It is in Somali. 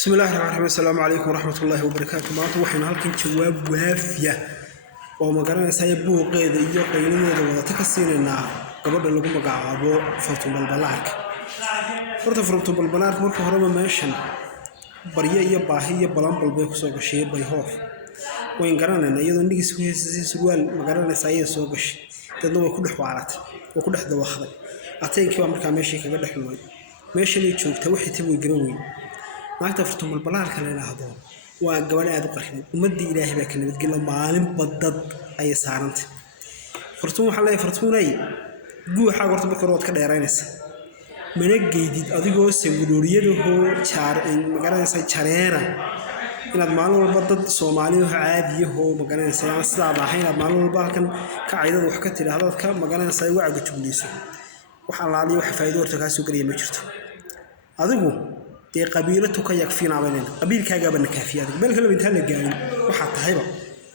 بسم الله الرحمن الرحيم. السلام عليكم ورحمة الله وبركاته. ما توحنا هالكن جواب وافية وما قرنا سايبوه قيد إياه قيلنا ولا تكسينا قبل اللي قم قعبوا فرتم بالبلاك. فرتم بالبلاك مركو هرم ماشين بريء يباهي بلام بالبيك سوق الشيء بيهوف. وين قرنا إن أيضا نيجي سوي سروال ما قرنا سايد سوق الشيء. تدور كل حوارات وكل حد واخذ. أعطيك يوم كان ماشي كقدر حلوين. ماشي اللي تشوف توحي تبوي جروين. naagta fartuun balbalaarka la yiraahdo waa gabadh aad u qarxin ummadii Ilaahay baa kana midgala maalin badad ay saarantay fartuun waxa la fartuunay guuxa horta marka rood ka dheeraynaysa mana geedid adigoo sanguuriyadaho jaar in magaranaysa jareera inaad maalin walba dad Soomaaliyeed caadiyaho magaranaysa sidaaba hayna maalin walba halkan ka caydad wax ka tiraahdo ka magaranaysa ay waxa gudbiyayso waxa laaliyo wax faa'iido horta ka soo galiyay ma jirto adigu دي قبيلة كيك فينا بيننا قبيل كاجا بنا كافية بل كلام انتهى الجاي وحتى هيبة